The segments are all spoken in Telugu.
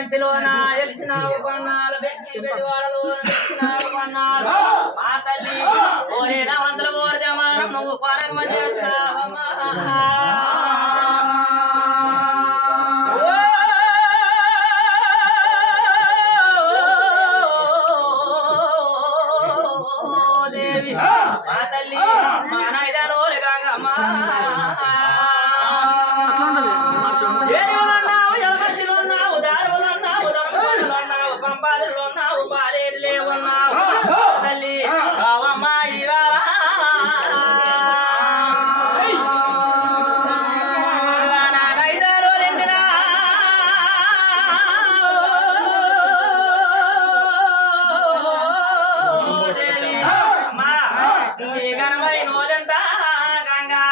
మంచిలో నా ఎలిసినావు కొన్నాళ్ళు బెక్కి బెదివాడలు కొన్నాళ్ళు మా తల్లి ఓరే నా వందల ఓరిదే మారం నువ్వు కొరకు మంది దేవి మా తల్లి మా నాయదాలో గంగమ్మ తల్లి బావమ్మ నాగైదాలో తిందినా నీ గనమై నోలంట గంగా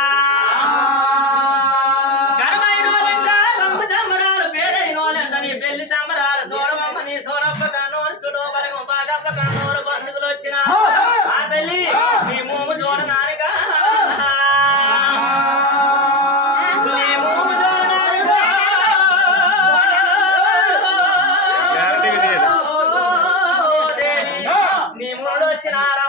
గనమై నోలంట గమ్మ చంబరాలు పేరై నోలంట నీ పెళ్లి చంబరాలు చూడమమ్మ నీ చూడప్ప కన్నూరు చుడో బలగం బాగప్ప కన్నూరు పండుగలు వచ్చిన ఆ తల్లి నీ మూము చూడనానిగా నీ మూము చూడనానిగా దేవి నీ మూడు వచ్చినారా